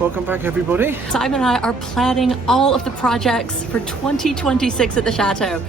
Welcome back, everybody. Simon and I are planning all of the projects for 2026 at the Chateau.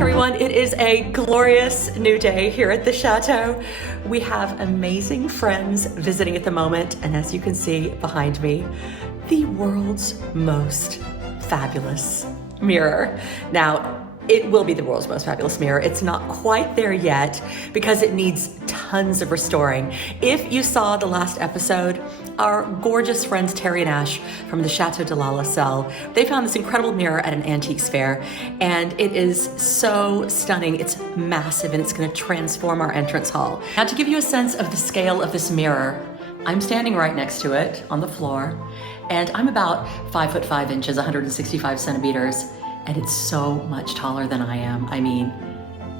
Everyone, it is a glorious new day here at the Chateau. We have amazing friends visiting at the moment, and as you can see behind me, the world's most fabulous mirror. Now, it will be the world's most fabulous mirror. It's not quite there yet because it needs tons of restoring. If you saw the last episode, our gorgeous friends Terry and Ash from the Chateau de la Salle, they found this incredible mirror at an antiques fair, and it is so stunning. It's massive and it's going to transform our entrance hall. Now, to give you a sense of the scale of this mirror, I'm standing right next to it on the floor, and I'm about 5'5" 165 centimeters. And it's so much taller than I am. I mean,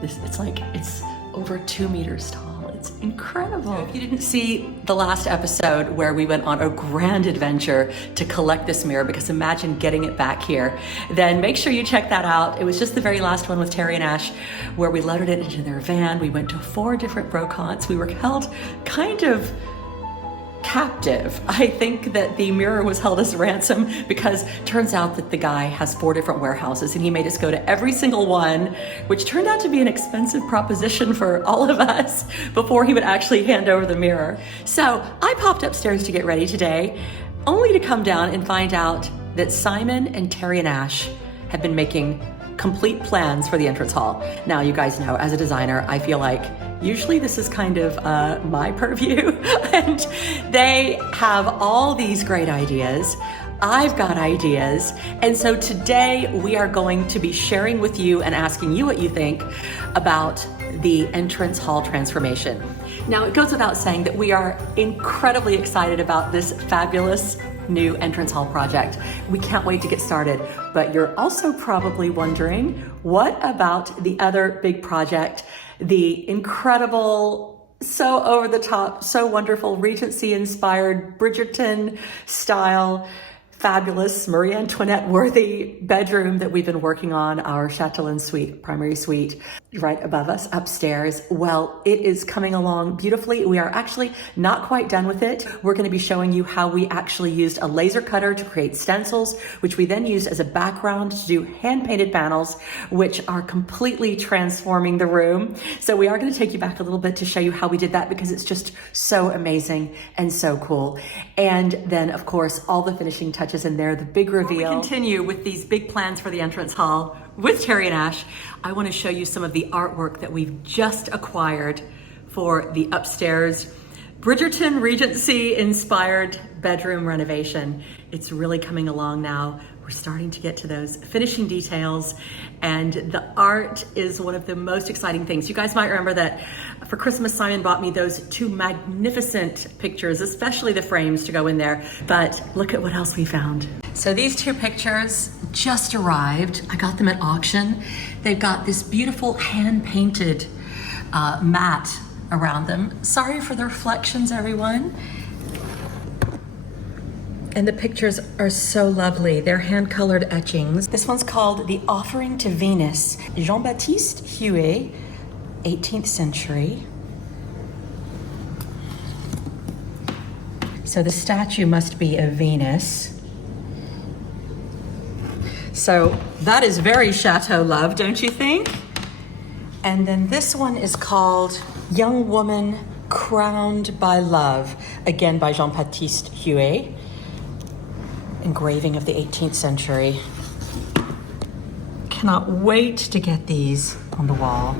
it's over 2 meters tall. It's incredible. If you didn't see the last episode where we went on a grand adventure to collect this mirror, because imagine getting it back here, then make sure you check that out. It was just the very last one with Terry and Ash where we loaded it into their van. We went to 4 different brocants. We were held kind of captive. I think that the mirror was held as ransom because turns out that the guy has 4 different warehouses and he made us go to every single one, which turned out to be an expensive proposition for all of us before he would actually hand over the mirror. So I popped upstairs to get ready today, only to come down and find out that Simon and Terry and Ash have been making complete plans for the entrance hall. Now, you guys know, as a designer, I feel like usually this is kind of my purview, and they have all these great ideas. I've got ideas, and so today we are going to be sharing with you and asking you what you think about the entrance hall transformation. Now, it goes without saying that we are incredibly excited about this fabulous new entrance hall project. We can't wait to get started, but you're also probably wondering, what about the other big project, the incredible, so over the top, so wonderful, Regency inspired, Bridgerton style, fabulous, Marie Antoinette worthy bedroom that we've been working on, our Chatelaine suite, primary suite, right above us upstairs. Well, it is coming along beautifully. We are actually not quite done with it. We're going to be showing you how we actually used a laser cutter to create stencils, which we then used as a background to do hand-painted panels, which are completely transforming the room. So we are going to take you back a little bit to show you how we did that, because it's just so amazing and so cool. And then, of course, all the finishing touches in there, the big reveal. Before we continue with these big plans for the entrance hall with Terry and Ash, I want to show you some of the artwork that we've just acquired for the upstairs Bridgerton Regency inspired bedroom renovation. It's really coming along now. We're starting to get to those finishing details, and the art is one of the most exciting things. You guys might remember that for Christmas, Simon bought me those 2 magnificent pictures, especially the frames to go in there. But look at what else we found. So these 2 pictures just arrived. I got them at auction. They've got this beautiful hand-painted mat around them. Sorry for the reflections, everyone. And the pictures are so lovely. They're hand-colored etchings. This one's called The Offering to Venus. Jean-Baptiste Huet, 18th century. So the statue must be of Venus. So that is very Chateau love, don't you think? And then this one is called Young Woman Crowned by Love, again by Jean-Baptiste Huet. Engraving of the 18th century. cannot wait to get these on the wall.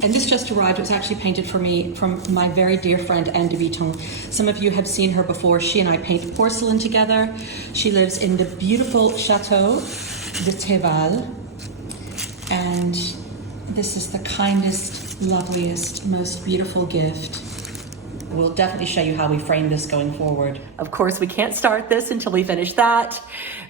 And this just arrived. It was actually painted for me from my very dear friend Anne de Viton. Some of you have seen her before. She and I paint porcelain together. She lives in the beautiful Chateau de Teval. And this is the kindest, loveliest, most beautiful gift. We'll definitely show you how we frame this going forward. Of course, we can't start this until we finish that.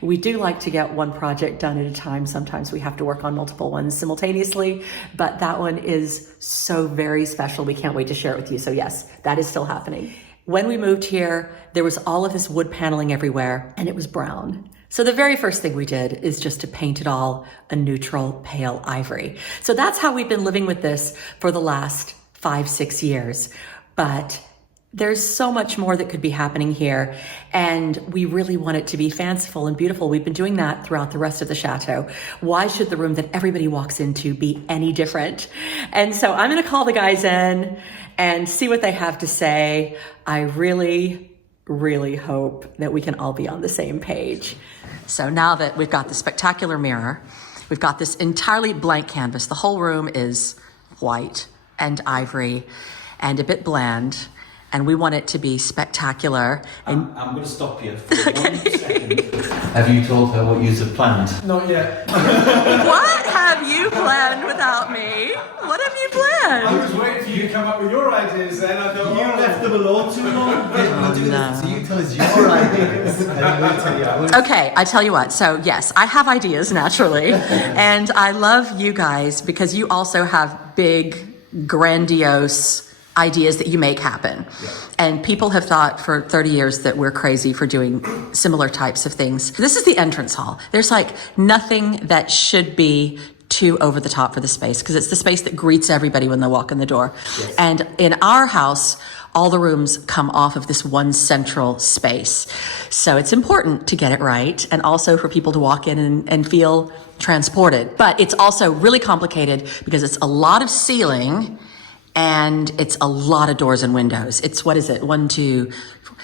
We do like to get one project done at a time. Sometimes we have to work on multiple ones simultaneously, but that one is so very special. We can't wait to share it with you. So yes, that is still happening. When we moved here, there was all of this wood paneling everywhere and it was brown. So the very first thing we did is just to paint it all a neutral pale ivory. So that's how we've been living with this for the last 5-6 years. But there's so much more that could be happening here, and we really want it to be fanciful and beautiful. We've been doing that throughout the rest of the chateau. Why should the room that everybody walks into be any different? And so I'm gonna call the guys in and see what they have to say. I really, really hope that we can all be on the same page. So now that we've got the spectacular mirror, we've got this entirely blank canvas. The whole room is white and ivory and a bit bland, and we want it to be spectacular. And I'm going to stop you for 1 second. Have you told her what you have planned? Not yet. what have you planned without me? What have you planned? I was waiting for you to come up with your ideas then. I thought, You left them alone too long. no. So you tell us your ideas, and we'll tell you ours. Okay, I tell you what. So yes, I have ideas naturally, and I love you guys because you also have big, grandiose ideas that you make happen. Yeah. And people have thought for 30 years that we're crazy for doing similar types of things. This is the entrance hall. There's like nothing that should be too over the top for the space because it's the space that greets everybody when they walk in the door. Yes. And in our house, all the rooms come off of this one central space. So it's important to get it right and also for people to walk in and feel transported. But it's also really complicated because it's a lot of ceiling and it's a lot of doors and windows. It's, what is it? 1, 2,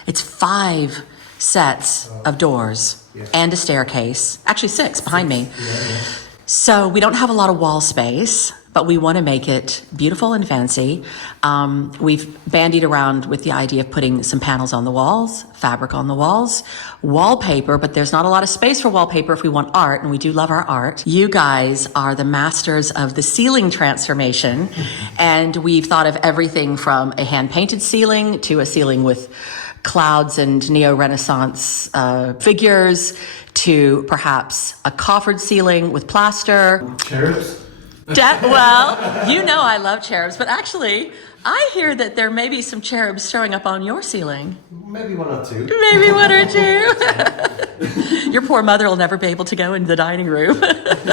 it's 5 sets of doors and a staircase. Actually 6 behind me. So we don't have a lot of wall space, but we want to make it beautiful and fancy. We've bandied around with the idea of putting some panels on the walls, fabric on the walls, wallpaper, but there's not a lot of space for wallpaper if we want art, and we do love our art. You guys are the masters of the ceiling transformation, and we've thought of everything from a hand-painted ceiling to a ceiling with clouds and neo-Renaissance figures to perhaps a coffered ceiling with plaster. Cherubs? Well, you know I love cherubs, but actually, I hear that there may be some cherubs showing up on your ceiling. Maybe 1 or 2. Maybe 1 or 2. Your poor mother will never be able to go into the dining room.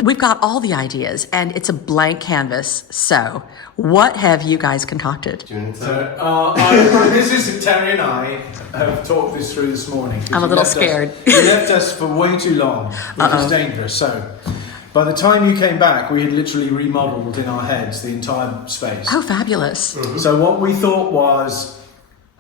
We've got all the ideas, and it's a blank canvas. So, what have you guys concocted? This is Terry and I have talked this through this morning. I'm a little scared. You left us for way too long, which is dangerous. So, by the time you came back, we had literally remodeled in our heads the entire space. Oh, fabulous. Mm-hmm. So what we thought was,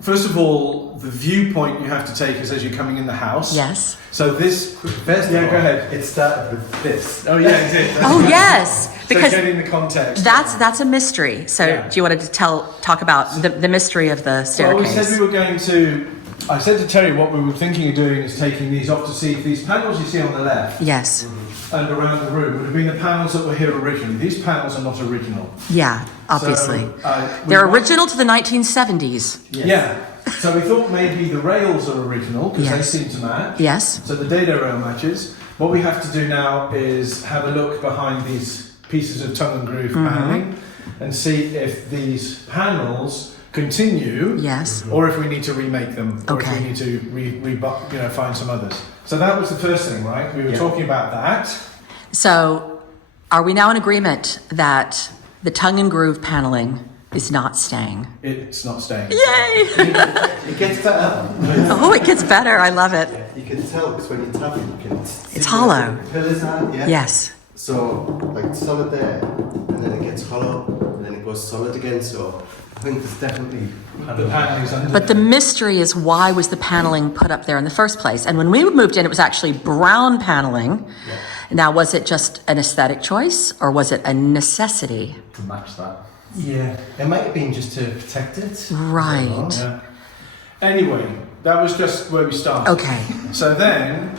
first of all, the viewpoint you have to take is as you're coming in the house. Yes. So this... First go ahead. It started with this. Oh, yeah, it did. Oh, yes. Because so getting the context. That's a mystery. So do you want to talk about the mystery of the staircase? Well, we said we were going to... I said to Terry what we were thinking of doing is taking these off to see if these panels you see on the left... Yes. And around the room would have been the panels that were here originally. These panels are not original. Yeah, obviously. So, they're original to the 1970s. Yes. Yeah. So we thought maybe the rails are original because they seem to match. Yes. So the dado rail matches. What we have to do now is have a look behind these pieces of tongue and groove paneling and see if these panels continue. Yes. Or if we need to remake them. Or if we need to find some others. So that was the first thing, right? We were talking about that. So are we now in agreement that the tongue and groove paneling is not staying? It's not staying. Yay! It gets better. Oh, it gets better. I love it. You can tell because when you tap it, you can... It's hollow. The pillars are, Yes. So, like solid there, and then it gets hollow, and then it goes solid again, so... I think there's definitely the paneling's under. But the mystery is why was the paneling put up there in the first place? And when we moved in, it was actually brown paneling. Yeah. Now, was it just an aesthetic choice or was it a necessity? To match that. Yeah, it might have been just to protect it. Right. Yeah. Anyway, that was just where we started. Okay. So then,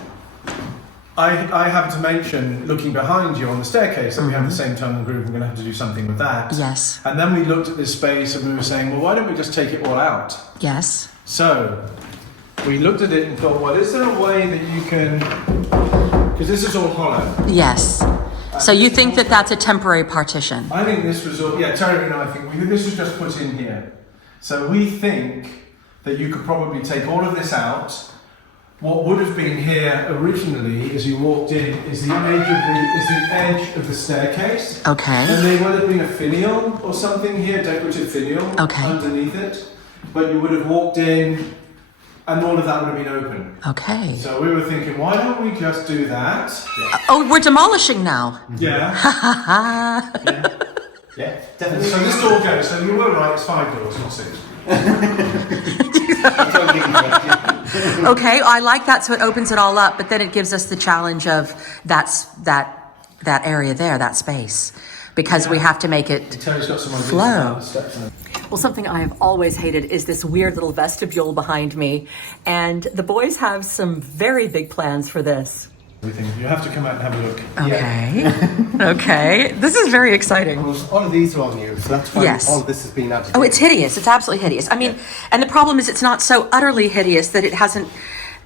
I have to mention, looking behind you on the staircase, that we have the same tongue and groove. We're going to have to do something with that. Yes. And then we looked at this space and we were saying, well, why don't we just take it all out? Yes. So we looked at it and thought, well, is there a way that you can, because this is all hollow. Yes. So you think that that's a temporary partition? I think this was all, yeah, Terry and I think this was just put in here. So we think that you could probably take all of this out. What would have been here originally, as you walked in, is the edge of the staircase. Okay. And there would have been a finial or something here, decorative finial Okay. underneath it. But you would have walked in, and all of that would have been open. Okay. So we were thinking, why don't we just do that? Oh, we're demolishing now. Yeah. Yeah, And definitely. so this door goes. So you were right. It's 5 doors, not 6. Okay, I like that. So it opens it all up, but then it gives us the challenge of that area there, that space, because we have to make it Terry's got some ideas flow. about the steps in it. Well, something I have always hated is this weird little vestibule behind me, and the boys have some very big plans for this. Everything. You have to come out and have a look. Okay. Okay. This is very exciting. All of these are all new, so that's fine. Yes. All of this has been added. Oh, it's hideous. It's absolutely hideous. I mean, and the problem is it's not so utterly hideous that it hasn't,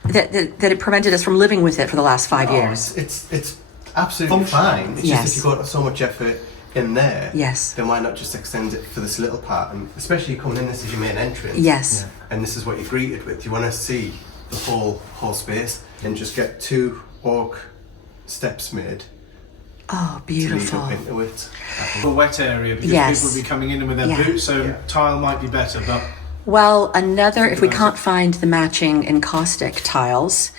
that it prevented us from living with it for the last 5 years. It's absolutely fine. It's Yes. just if you've got so much effort in there, Yes. then why not just extend it for this little part? And especially coming in, this is your main entrance. Yes. And this is what you're greeted with. You want to see the whole space and just get 2 oak steps made Oh, to lead beautiful. up into it. A wet area because Yes. people will be coming in with their Yeah. boots, so tile might be better. But Well, if we can't find the matching encaustic tiles,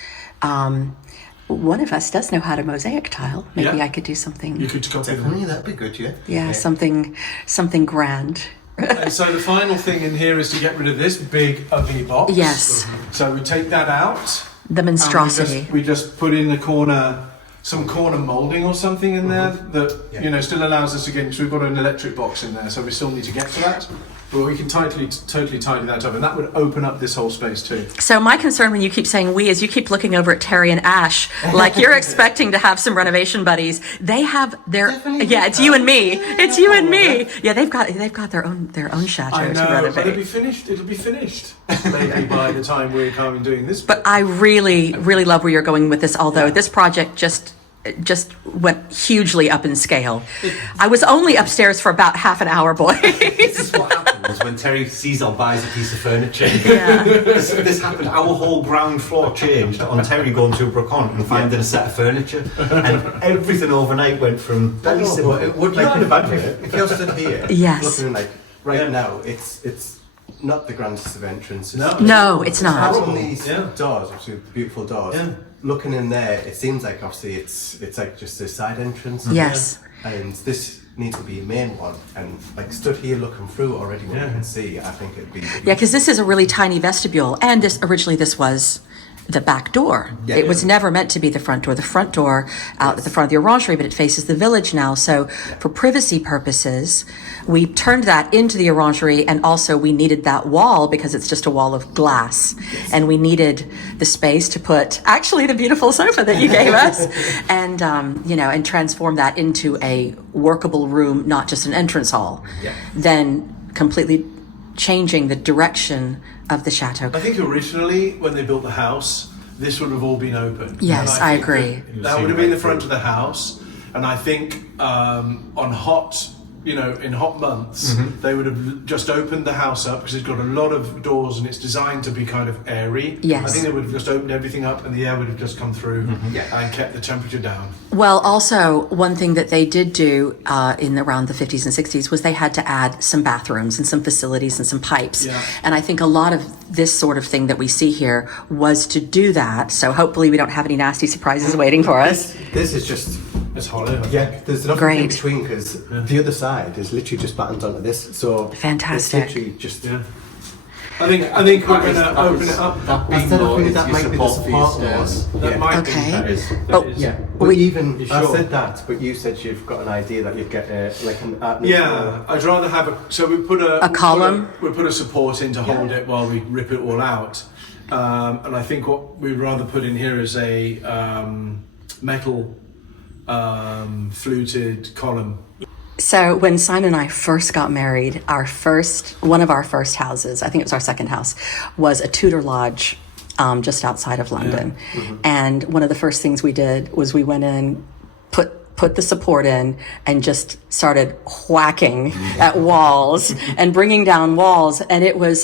one of us does know how to mosaic tile. Maybe Yeah. I could do something. you could copy them. Definitely, that'd be good, yeah. Yeah, something grand. And so the final thing in here is to get rid of this big ugly box. Yes, So we take that out. the And monstrosity. we just put in the corner some corner moulding or something in there that still allows us to get. So we've got an electric box in there, so we still need to get to that. But we can totally tidy that up, and that would open up this whole space too. So my concern when you keep saying we is you keep looking over at Terry and Ash like you're expecting to have some renovation buddies. They have their it's you and me. It's you and me. Yeah, they've got their own chateau I to know, but renovate. it'll be finished maybe by the time we're coming doing this. But I really, really love where you're going with this, although this project just went hugely up in scale. I was only upstairs for about half an hour, boys. This is what happens when Terry sees or buys a piece of furniture. Yeah. This happened. Our whole ground floor changed on Terry going to Bracon and finding a set of furniture, and everything overnight went from very simple. It would Not in a bad way. if you're stood here, Yes. looking like right now, it's not the grandest of entrances. No, it's not. Out on these Yeah. doors, which are beautiful doors. Yeah. Looking in there, it seems like obviously it's like just a side entrance. Yes. And this needs to be a main one. And like stood here looking through already, what you can see, I think it'd be. Yeah, because this is a really tiny vestibule, and originally this was the back door. Yeah. It was never meant to be the front door. The front door out at the front of the orangery, but it faces the village now. So for privacy purposes, we turned that into the orangery, and also we needed that wall because it's just a wall of glass. And we needed the space to put actually the beautiful sofa that you gave us and, and transform that into a workable room, not just an entrance hall. Yeah. Then completely changing the direction of the chateau. I think originally, when they built the house, this would have all been open. Yes, And I think agree. That would have been the front of the house, and I think on hot, in hot months, they would have just opened the house up because it's got a lot of doors and it's designed to be kind of airy. Yes. I think they would have just opened everything up and the air would have just come through and kept the temperature down. Well, also, one thing that they did do in around the 50s and 60s was they had to add some bathrooms and some facilities and some pipes. Yeah. And I think a lot of this sort of thing that we see here was to do that. So hopefully we don't have any nasty surprises waiting for us. This is just. It's hollow. Yeah, there's nothing Great. in between because the other side is literally just battens onto this. So Fantastic. It's literally just. Yeah. I think we're going to open it up. That big Instead of door thinking is that your might be the support for your support stairs. one. That Yeah. might Okay. be. That is. Oh, Yeah, but We- even You I sure? said that, but you said you've got an idea that you'd get like an art. Yeah, I'd rather have a. So we put A column? We put a support in to hold it while we rip it all out. And I think what we'd rather put in here is a metal fluted column. So when Simon and I first got married, one of our first houses, I think it was our second house, was a Tudor lodge just outside of London. And one of the first things we did was we went in, put the support in, and just started whacking at walls and bringing down walls. And it was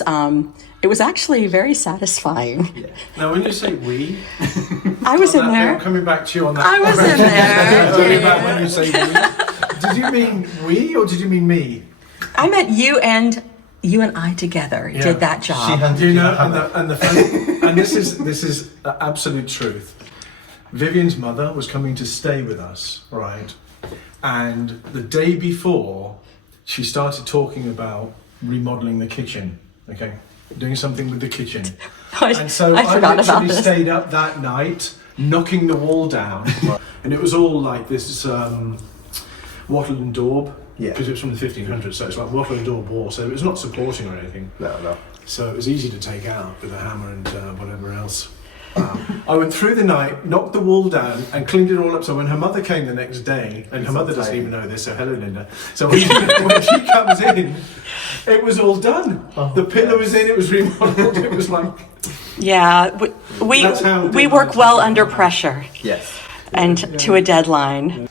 actually very satisfying. Now, when you say we, I was in I'm there. coming back to you on that. I was in there. Coming back when you say we. Did you mean we or did you mean me? I met you and I together did that job. Do you know? And this is the absolute truth. Vivian's mother was coming to stay with us, right? And the day before, she started talking about remodeling the kitchen. Okay, doing something with the kitchen. And so I forgot about literally this. stayed up that night, knocking the wall down, and it was all like this wattle and daub. Yeah. Because it was from the 1500s, so it's like wattle and daub wall. So it was not supporting or anything. No. So it was easy to take out with a hammer and whatever else. I went through the night, knocked the wall down, and cleaned it all up. So when her mother came the next day, and her mother doesn't even know this, so hello, Linda. So when she comes in, it was all done. The pillow was in, it was remodeled. It was like Yeah, That's how we work well under pressure Yes. and to a deadline.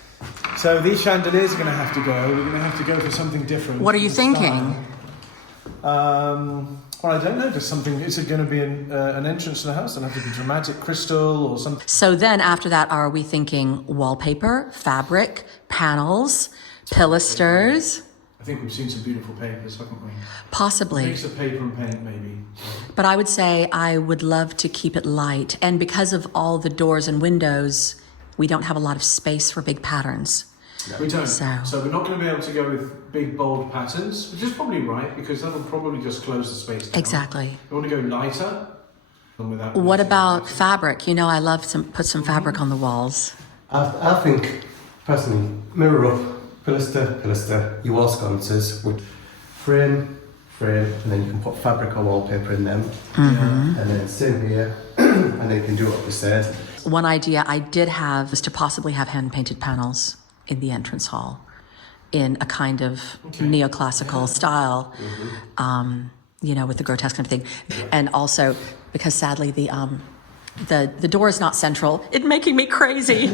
so. These chandeliers are going to have to go. We're going to have to go for something different. What are you thinking? Well, I don't know. Just something. Is it going to be an entrance to the house? It'll have to be dramatic crystal or something. So then after that, are we thinking wallpaper, fabric, panels, pilasters? I think we've seen some beautiful papers, haven't we? Possibly. Mix of paper and paint, maybe. But I would say I would love to keep it light. And because of all the doors and windows, we don't have a lot of space for big patterns. We don't. So- So we're not going to be able to go with big, bold patterns, which is probably right because that'll probably just close the space down. Exactly. We want to go lighter. And without What about fabric? You know, I love put some fabric on the walls. I think personally, mirror up, pilaster, your wall sconces with frame, and then you can put fabric or wallpaper in them, and then same here, and then you can do it up the stairs. One idea I did have was to possibly have hand-painted panels in the entrance hall in a kind of neoclassical style, you know, with the grotesque and everything. And also, because sadly the door is not central, it's making me crazy.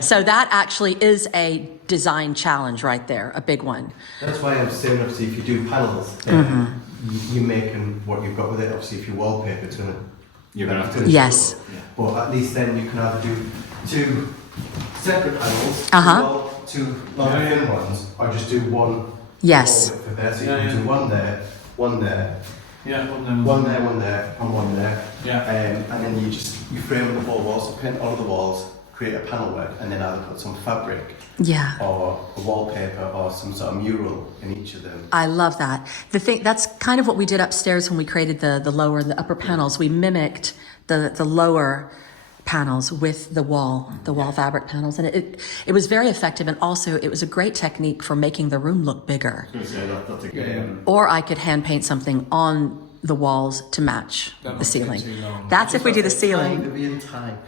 So that actually is a design challenge right there, a big one. That's why I'm saying, obviously, if you do panels, then you're making what you've got with it. Obviously, if you wallpaper, it's gonna You're going to have to. Yes. But at least then you can either do two separate panels, two long thin ones, or just do one. Yes. For there, so you can do one there, Yeah, one there, and one there. Yeah. And then you frame the whole walls, paint all of the walls, create a panel work, and then either put some fabric Yeah. or a wallpaper or some sort of mural in each of them. I love that. That's kind of what we did upstairs when we created the lower and the upper panels. We mimicked the lower panels with the wall fabric panels, and it was very effective, and also it was a great technique for making the room look bigger. Or I could hand paint something on the walls to match the ceiling. That's if we do the ceiling.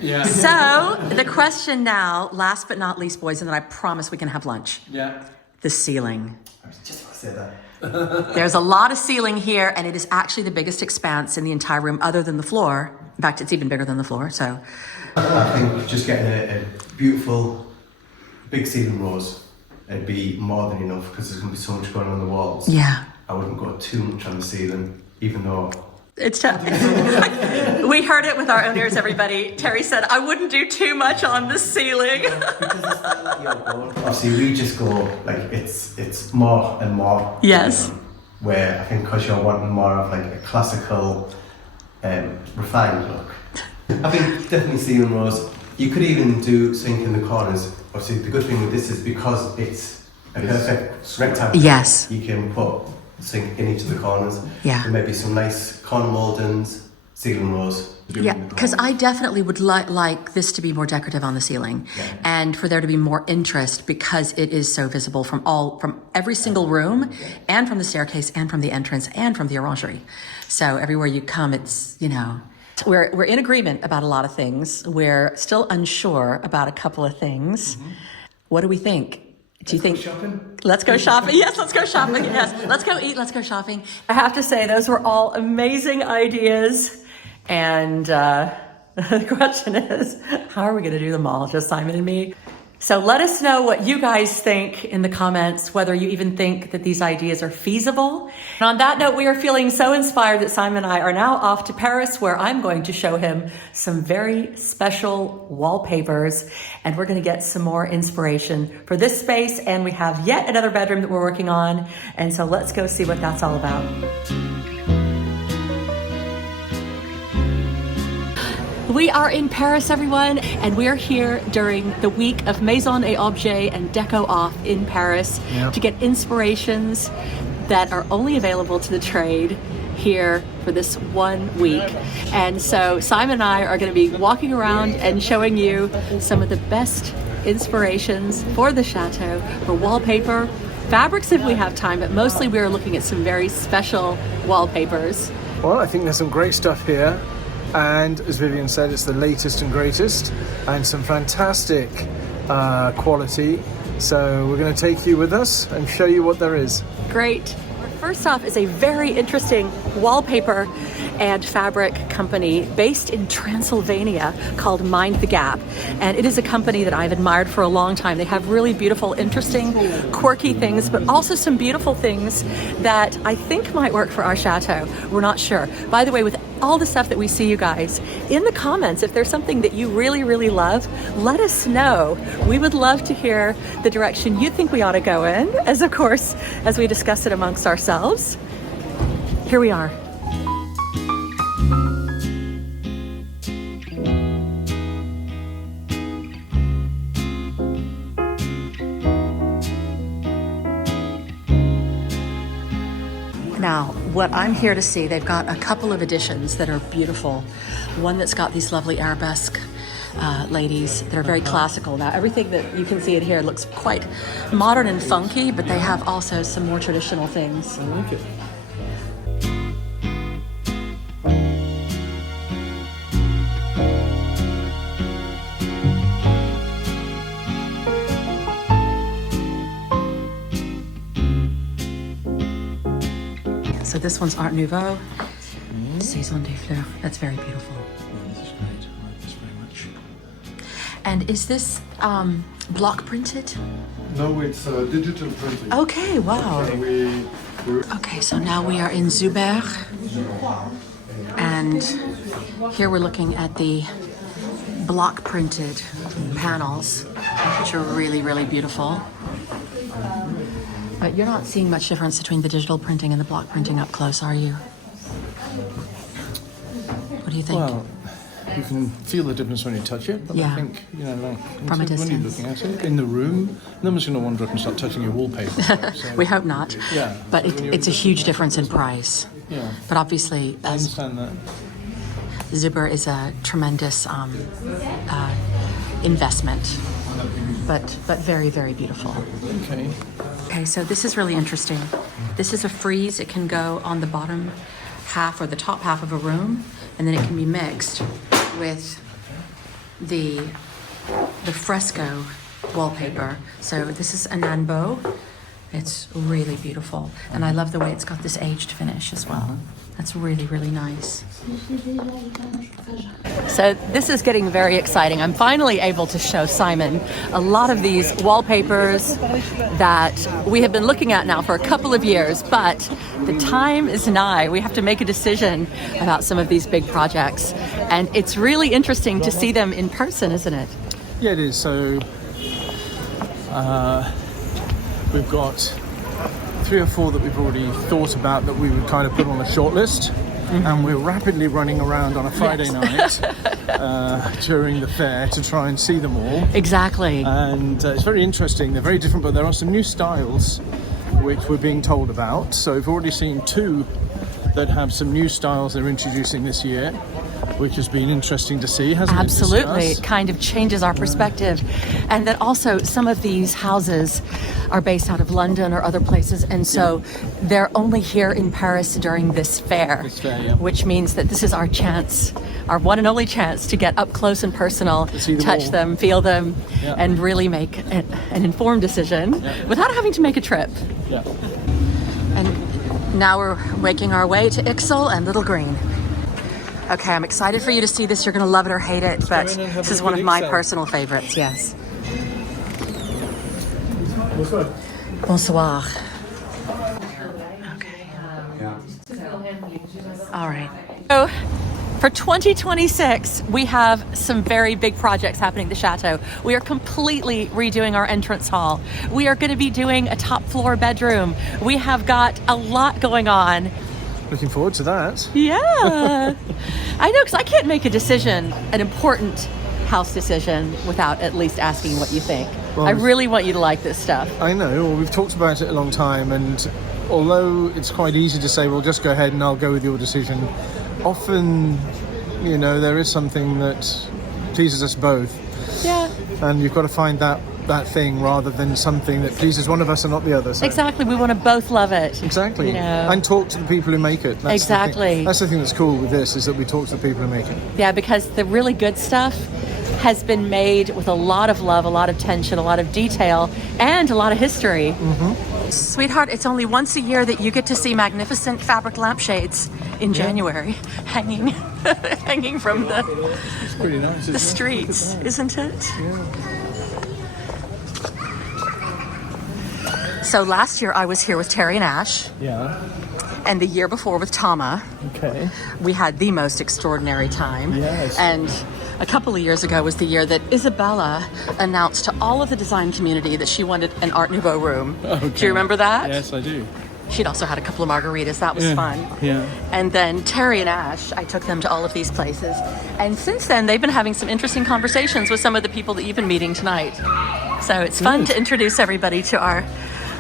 Yeah. So the question now, last but not least, boys, and then I promise we can have lunch. Yeah. The ceiling. I was just about to say that. There's a lot of ceiling here, and it is actually the biggest expanse in the entire room other than the floor. In fact, it's even bigger than the floor, so. I think just getting a beautiful big ceiling rose would be more than enough because there's going to be so much going on the walls. Yeah. I wouldn't go too much on the ceiling, even though... It's tough. We heard it with our own ears, everybody. Terry said, I wouldn't do too much on the ceiling. Because it's not like you're going. Obviously, we just go, like, it's more and more. Yes. Where I think because you're wanting more of, like, a classical, refined look. I think definitely ceiling rose. You could even do something in the corners. Obviously, the good thing with this is because it's a perfect rectangle. Yes. You can put sink in each of the corners. Yeah. There may be some nice corner mouldings, ceiling rows. Yeah, because I definitely would like this to be more decorative on the ceiling, and for there to be more interest because it is so visible from every single room, and from the staircase, and from the entrance, and from the orangery. So everywhere you come, it's, you know, we're in agreement about a lot of things. We're still unsure about a couple of things. What do we think? Do you think? Shopping? Let's go shopping. Yes, let's go shopping. Yes, let's go eat. Let's go shopping. I have to say, those were all amazing ideas. And the question is, how are we going to do them all? Just Simon and me? So let us know what you guys think in the comments, whether you even think that these ideas are feasible. And on that note, we are feeling so inspired that Simon and I are now off to Paris, where I'm going to show him some very special wallpapers, and we're going to get some more inspiration for this space. And we have yet another bedroom that we're working on. And so let's go see what that's all about. We are in Paris, everyone, and we are here during the week of Maison et Objet and Deco Off in Paris to get inspirations that are only available to the trade here for this 1 week. And so Simon and I are going to be walking around and showing you some of the best inspirations for the Chateau, for wallpaper, fabrics if we have time, but mostly we are looking at some very special wallpapers. Well, I think there's some great stuff here. And as Vivian said, it's the latest and greatest, and some fantastic quality. So we're going to take you with us and show you what there is. Great. First off is a very interesting wallpaper and fabric company based in Transylvania called Mind the Gap. And it is a company that I've admired for a long time. They have really beautiful, interesting, quirky things, but also some beautiful things that I think might work for our chateau. We're not sure. By the way, with all the stuff that we see, you guys, in the comments, if there's something that you really, really love, let us know. We would love to hear the direction you think we ought to go in, as of course, as we discuss it amongst ourselves. Here we are. Now, what I'm here to see, they've got a couple of editions that are beautiful. One that's got these lovely arabesque ladies that are very classical. Now, everything that you can see in here looks quite modern and funky, but they have also some more traditional things. I like it. So this one's Art Nouveau, Saison des Fleurs. That's very beautiful. Yeah, this is great. I like this very much. And is this block printed? No, it's digital printing. Okay, wow. So Okay, so now we are in Zuber, and here we're looking at the block printed panels, which are really, really beautiful. But you're not seeing much difference between the digital printing and the block printing up close, are you? What do you think? Well, you can feel the difference when you touch it, but Yeah. I think, you know, like From a when you're distance. looking at it in the room, no one's going to wander up and start touching your wallpaper. So, We hope not. Yeah. But When you're it's a in huge the- difference in price. Yeah, But obviously, I as understand that. Zuber is a tremendous investment, but very, very beautiful. Okay. Okay, so this is really interesting. This is a frieze. It can go on the bottom half or the top half of a room, and then it can be mixed with the fresco wallpaper. So this is a Nanbo. It's really beautiful, and I love the way it's got this aged finish as well. That's really, really nice. So this is getting very exciting. I'm finally able to show Simon a lot of these wallpapers that we have been looking at now for a couple of years, but the time is nigh. We have to make a decision about some of these big projects, and it's really interesting to see them in person, isn't it? Yeah, it is. So we've got 3 or 4 that we've already thought about that we would kind of put on a short list. And we're rapidly running around on a Friday night during the fair to try and see them all. Exactly. And it's very interesting. They're very different, but there are some new styles which we're being told about. So we've already seen 2 that have some new styles they're introducing this year, which has been interesting to see, hasn't it? Absolutely. Discuss? It kind of changes our perspective. And that also some of these houses are based out of London or other places. And so they're only here in Paris during this fair, yeah. which means that this is our chance, our one and only chance to get up close and personal, see them touch all. them, feel them, Yeah. and really make an informed decision without having to make a trip. Yeah. And now we're making our way to Ixelles and Little Green. Okay, I'm excited for you to see this. You're going to love it or hate it, but in and have this a is one look of at my Ixelles. personal favorites, yes. Bonsoir. Okay. All right. So for 2026, we have some very big projects happening at the Chateau. We are completely redoing our entrance hall. We are going to be doing a top floor bedroom. We have got a lot going on. Looking forward to that. Yeah. I know, because I can't make a decision, an important house decision, without at least asking what you think. Well, I really want you to like this stuff. I know, well, we've talked about it a long time, and although it's quite easy to say, well, just go ahead and I'll go with your decision, often, you know, there is something that pleases us both. Yeah. And you've got to find that thing rather than something that pleases one of us and not the other. So. Exactly. We want to both love it. Exactly. You know. And talk to the people who make it. That's Exactly. The thing. That's the thing that's cool with this, is that we talk to the people who make it. Yeah, because the really good stuff has been made with a lot of love, a lot of tension, a lot of detail, and a lot of history. Mm-hmm. Sweetheart, it's only once a year that you get to see magnificent fabric lampshades in January hanging hanging from It's pretty nice, the streets, isn't it? Yeah. So last year I was here with Terry and Ash, Yeah. and the year before with Tama. Okay. We had the most extraordinary time. Yes. And a couple of years ago was the year that Isabella announced to all of the design community that she wanted an Art Nouveau room. Okay. Do you remember that? Yes, I do. She'd also had a couple of margaritas. That was fun. Yeah. And then Terry and Ash, I took them to all of these places. And since then, they've been having some interesting conversations with some of the people that you've been meeting tonight. So it's fun to introduce everybody to our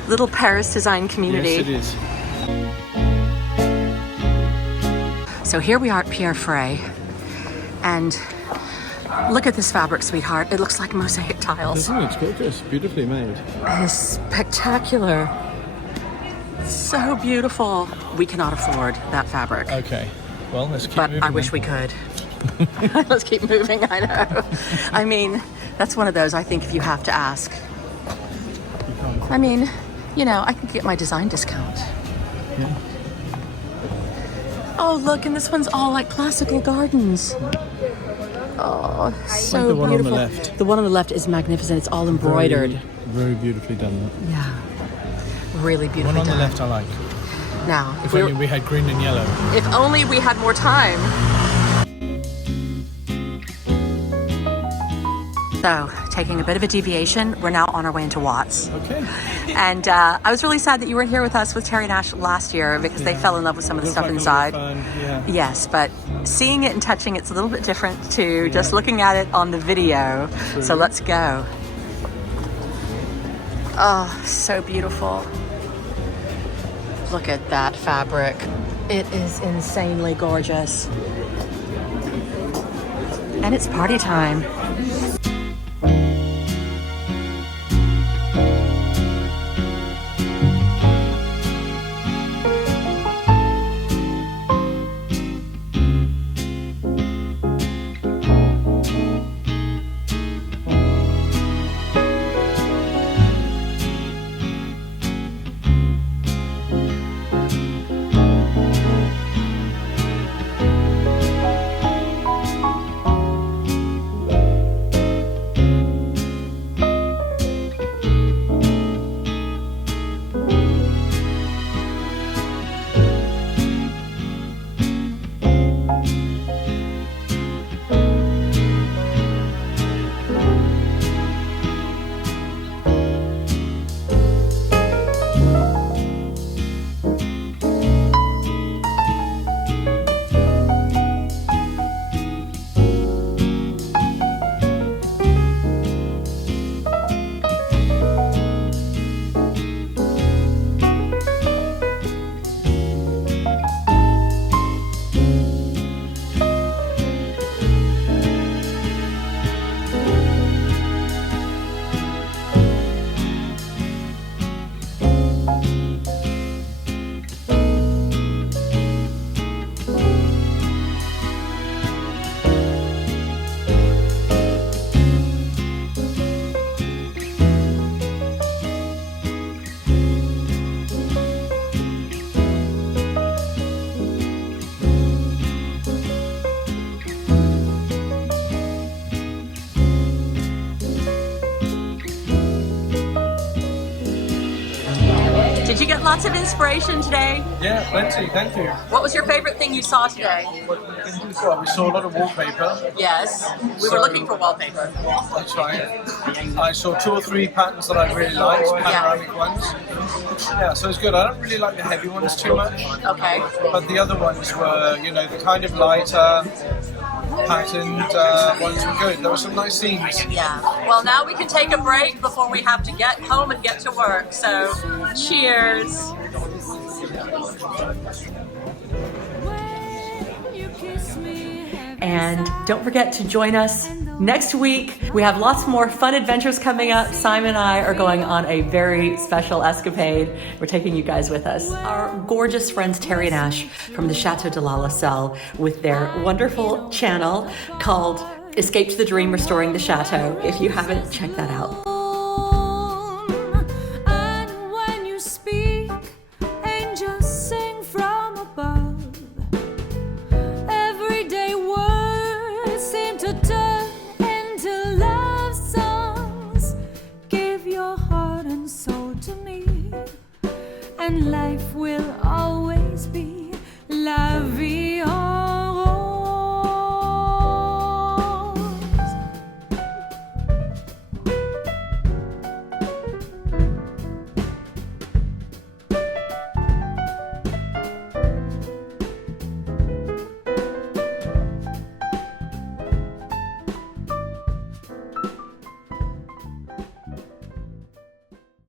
little Paris design community. Yes, it is. So here we are at Pierre Frey, and look at this fabric, sweetheart. It looks like mosaic tiles. Isn't it? It's gorgeous. Beautifully made. It is spectacular. So beautiful. We cannot afford that fabric, Okay. Well, let's keep but moving. I wish we could. Let's keep moving, I know. I mean, that's one of those, I think, if you have to ask. I mean, you know, I can get my design discount. Yeah. Oh, look, and this one's all like classical gardens. Oh, so the one on the beautiful. left. The one on the left is magnificent. It's all embroidered. Very beautifully done. Yeah, really The beautifully one on the done. left I like. Now, If only we had green and yellow. if only we had more time. So, taking a bit of a deviation, we're now on our way into Watts. Okay. And I was really sad that you weren't here with us with Terry and Ash last year because they fell in love with some of the Looks stuff like a inside. lot of fun. Yeah. Yes, but seeing it and touching it's a little bit different to just looking at it on the video. So let's go. Oh, so beautiful. Look at that fabric. It is insanely gorgeous. And it's party time. Did you get lots of inspiration today? Yeah, plenty, thank you. What was your favorite thing you saw today? Well, we saw a lot of wallpaper. Yes, we were looking for wallpaper. That's right. I saw 2 or 3 patterns that I really liked, panoramic ones. Yeah, so it's good. I don't really like the heavy ones too much. Okay. But the other ones were, you know, the kind of lighter patterned ones were good. There were some nice themes. Yeah. Well, now we can take a break before we have to get home and get to work. So, cheers. And don't forget to join us next week. We have lots more fun adventures coming up. Simon and I are going on a very special escapade. We're taking you guys with us. Our gorgeous friends Terry and Ash from the Chateau de la Lassalle with their wonderful channel called Escape to the Dream, Restoring the Chateau. If you haven't, check that out. And when you speak, angels sing from above. Everyday words seem to turn into love songs. Give your heart and soul to me, and life